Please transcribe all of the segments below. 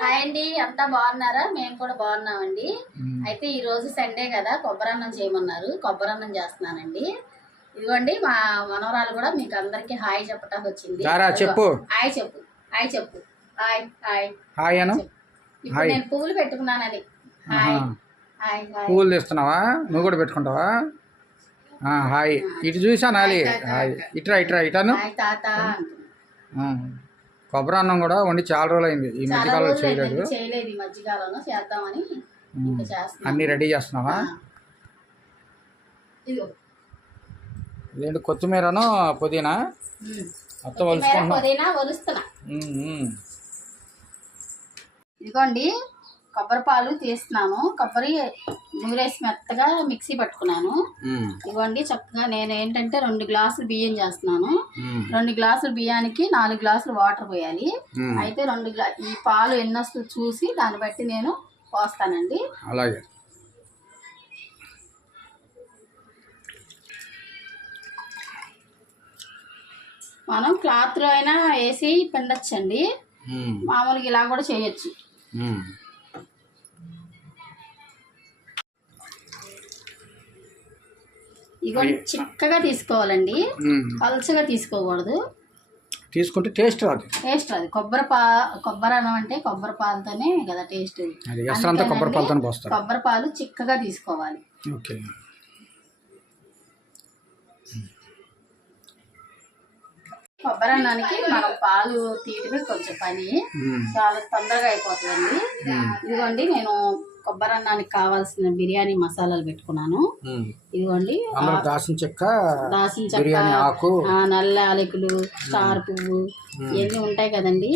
Hi అండి, అంతా బాగున్నారా? మేము కూడా బాగున్నామండి. అయితే ఈ రోజు సండే కదా, కొబ్బరన్నం చేయమన్నారు. కొబ్బరన్నం చేస్తున్నానండి. ఇదిగోండి మా మనవరాలు కూడా మీకు అందరికి హాయ్ చెప్పడానికి వచ్చింది. చెప్పు హాయ్ చెప్పు. హాయ్ చెప్పు. హాయ్ హాయ్ హాయ్ అను. ఇప్పుడు నేను పువ్వులు పెట్టుకున్నానని హాయ్ హాయ్ హాయ్. పువ్వులు తీస్తున్నావా? నువ్వు కూడా పెట్టుకుంటావా? హాయ్. ఇటు చూసా నాలి. హాయ్. ఇట్రా ఇట్రా ఇటాను. హాయ్ తాత. కొబ్బరి అన్నం కూడా వండి చాలా రోజులు అయింది. ఈ మధ్యకాలంలో చేయలేదు. ఈ మధ్యకాలంలో చేద్దామని అన్ని రెడీ చేస్తున్నావా? ఇదేంటి కొత్తిమీరను పుదీనా మొత్తం వలుస్తున్నా. ఇదిగోండి కొబ్బరి పాలు తీస్తున్నాను. కొబ్బరి నూరేసి మెత్తగా మిక్సీ పట్టుకున్నాను. ఇదిగోండి చక్కగా నేను ఏంటంటే 2 గ్లాసులు బియ్యం చేస్తున్నాను. 2 గ్లాసుల బియ్యానికి 4 గ్లాసులు వాటర్ పోయాలి. అయితే ఈ పాలు ఎన్ని వస్తుంది చూసి దాన్ని బట్టి నేను పోస్తానండి. అలాగే మనం క్లాత్లో అయినా వేసి పిండొచ్చండి. మామూలుగా ఇలా కూడా చేయొచ్చు. ఇవన్నీ చిక్కగా తీసుకోవాలండి, పలచగా తీసుకోకూడదు. తీసుకుంటే టేస్ట్ రాదు. కొబ్బరి అన్నం అంటే కొబ్బరి పాలతోనే కదా టేస్ట్. కొబ్బరి పాలు చిక్కగా తీసుకోవాలి. కొబ్బరి అన్నానికి మనం పాలు తీయడమే కొంచెం పని, చాలా తొందరగా అయిపోతుందండి. ఇదిగోండి నేను కొబ్బరి అన్నానికి కావాల్సిన బిర్యానీ మసాలాలు పెట్టుకున్నాను. ఇదిగోండి దాల్చిన చెక్క, నల్ల యాలకులు, స్టార్ పువ్వు ఇవన్నీ ఉంటాయి కదండి,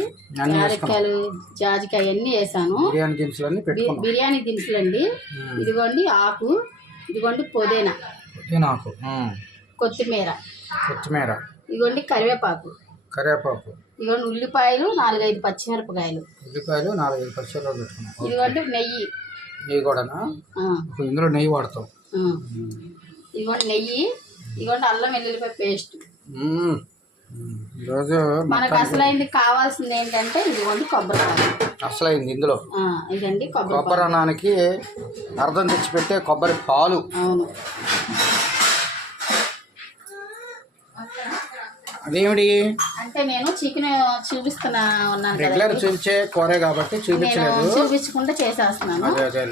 యాలక్కాయలు, జాజికాయ అన్ని వేసాను. బిర్యానీ దినుసులు అండి. ఇదిగోండి ఆకు, ఇదిగోండి పుదీనా, కొత్తిమీర, ఇదిగోండి కరివేపాకు, ఇదిగోండి ఉల్లిపాయలు 4-5 పచ్చిమిరపకాయలు, పెట్టుకున్నాం. ఇదిగోండి నెయ్యి కూడా ఇందులో నెయ్యి వాడతాం. ఇదిగోండి నెయ్యి, ఇదిగోండి అల్లం వెల్లుల్లిపాయ పేస్ట్. ఈరోజు మనకు అసలైంది కావాల్సింది ఏంటంటే ఇదిగోండి కొబ్బరి. అసలైంది ఇందులో ఇదండి కొబ్బరి అన్నానికి అర్థం తెచ్చిపెట్టే కొబ్బరి పాలు. అవును. అదేమిటి అంటే నేను చికెన్ చూపిస్తున్నా ఉన్నాను, రెగ్యులర్ చూపించే కూరే కాబట్టి చూపించలేదు, చూపించకుండా చేసేస్తున్నాను. అదే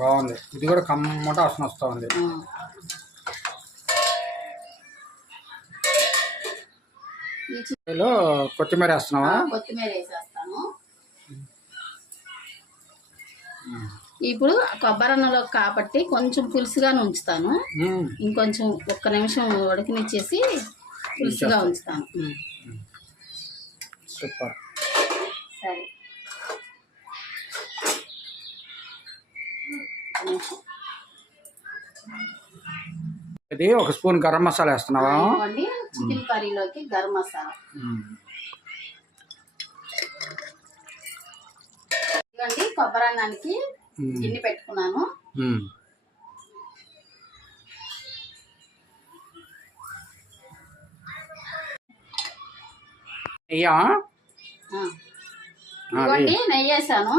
బాగుంది. ఇది కూడా కమ్మట వాసన వస్తూ ఉంది. కొత్తిమీర వేస్తున్నావా? కొత్తిమీర వేసేస్తాను. ఇప్పుడు కొబ్బరి అన్నంలో కాబట్టి కొంచెం పులుసుగానే ఉంచుతాను. ఇంకొంచెం 1 నిమిషం ఉడకనిచ్చేసి పులుసుగా ఉంచుతాను. సూపర్. సరే, ఇది 1 స్పూన్ గరం మసాలా వేస్తున్నావా? చికెన్ కర్రీలోకి గరం మసాలా. ఇదండి కొబ్బరి అన్నానికి గిన్నె పెట్టుకున్నాను. ఇదిగోండి నెయ్యి వేసాను.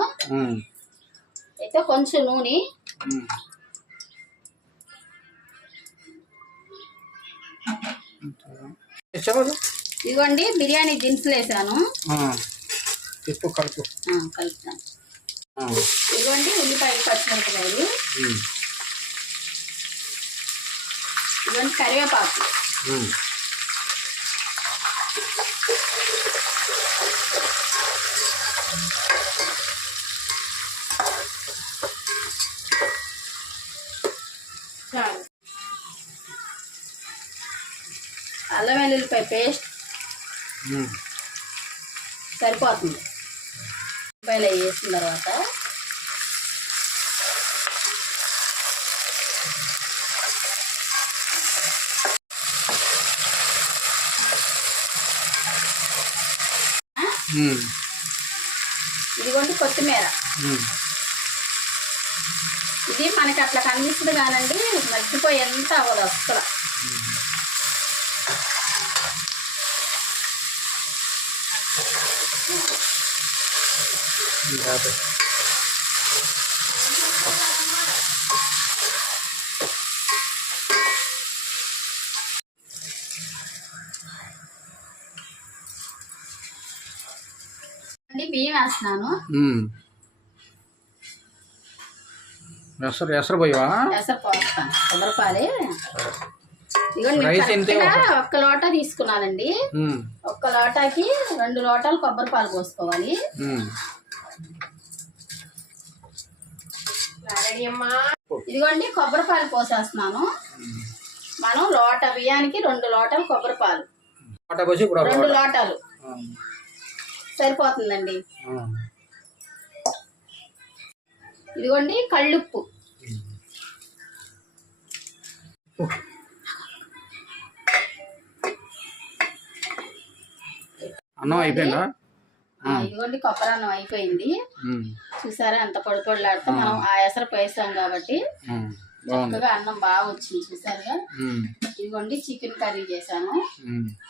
అయితే కొంచెం నూనె, ఇదిగోండి బిర్యానీ దినుసులు వేసాను. కలుపుతాను. ఇదిగోండి ఉల్లిపాయలు, పచ్చిమిరపకాయలు, ఇదిగోండి కరివేపాకు, అల్లం వెల్లుల్లిపాయ పేస్ట్ సరిపోతుంది. ఉల్లిపాయలు వేసిన తర్వాత ఇదిగోండి కొత్తిమీర. ఇది మనకి అట్లా కనిపిస్తుంది కానండి, మగ్గిపోయి ఎంత అవ్వదు అసలు. బియ్యం వేస్తున్నాను. ఎసరు పోయావా? ఎసరు పోస్తాను. కొబ్బరిపాలే ఇదిగోండి ఒక్క లోట తీసుకున్నానండి. ఒక్క లోటాకి 2 లోటాలు కొబ్బరి పాలు పోసుకోవాలి. ఇదిగోండి కొబ్బరి పాలు పోసేస్తున్నాను. మనం లోట బియ్యానికి 2 లోటాలు కొబ్బరి పాలు, 2 లోటాలు సరిపోతుందండి. ఇదిగోండి కళ్ళుప్పు, అన్నం అయిపోయిందా? ఇదిగోండి కొబ్బరి అన్నం అయిపోయింది. చూసారా ఎంత పొడి పొడిలాడితే మనం ఆ ఎసరు వేసాం కాబట్టి చక్కగా అన్నం బాగా వచ్చింది. చూసారుగా. ఇదిగోండి చికెన్ కర్రీ చేశాను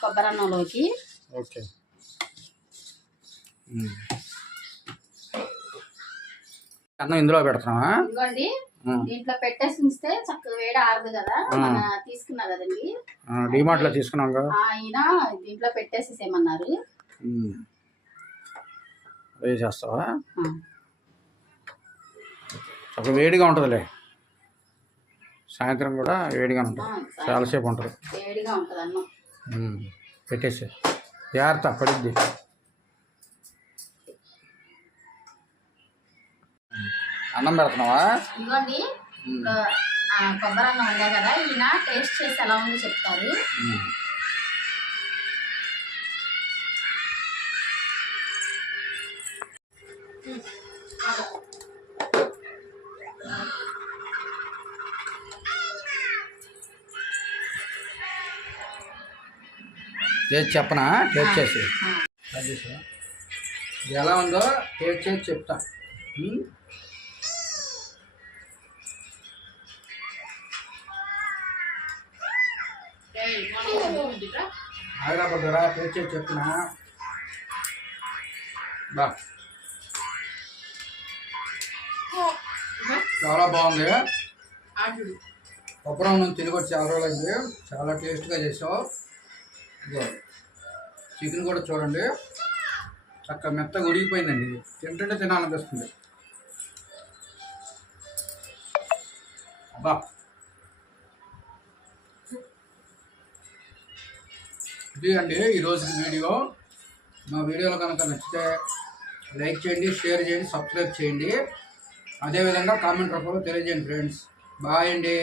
కొబ్బరి అన్నంలోకి. అన్నం ఇందులో పెడుతున్నావా? ఇదిగోండి దీంట్లో పెట్టేసి ఉంచితే చక్కగా వేడి ఆరదు కదా. మన తీసుకున్నా కదండి డిమార్ట్ లో తీసుకున్నాం కదా. ఆయన దీంట్లో పెట్టేసేసేమన్నారు. వేసేస్తావా? చక్కగా వేడిగా ఉంటుందిలే. సాయంత్రం కూడా వేడిగా ఉంటుంది, చాలాసేపు ఉంటుంది. వేడిగా ఉంటుంది అన్నం. పెట్టేసే జాగ్రత్త పడిద్ది. అన్నం పెడుతున్నావా? ఇదిగోండి కొబ్బరి అన్నం ఉండే కదా, ఈయన టేస్ట్ చేసి ఎలా ఉందో చెప్తారు. టేస్ట్ చెప్పనా? టేస్ట్ చేసి ఎలా ఉందో టేస్ట్ చేసి చెప్తా. హైదరాబాద్ రా, టేస్ట్ చేసి చెప్తున్నా. బా చాలా బాగుంది. కొబ్బరి అన్నం తిరిగి వచ్చి చాలా రోజులైంది. చాలా టేస్ట్గా చేసావు. చికెన్ కూడా చూడండి చక్కగా మెత్తగా ఉడిగిపోయిందండి. తింటుంటే తినాలనిపిస్తుంది. అబ్బా ఇది అండి ఈరోజు వీడియో. మా వీడియోలో కనుక నచ్చితే లైక్ చేయండి, షేర్ చేయండి, సబ్స్క్రైబ్ చేయండి. అదేవిధంగా కామెంట్ రూపంలో తెలియజేయండి ఫ్రెండ్స్. బాయ్ అండి.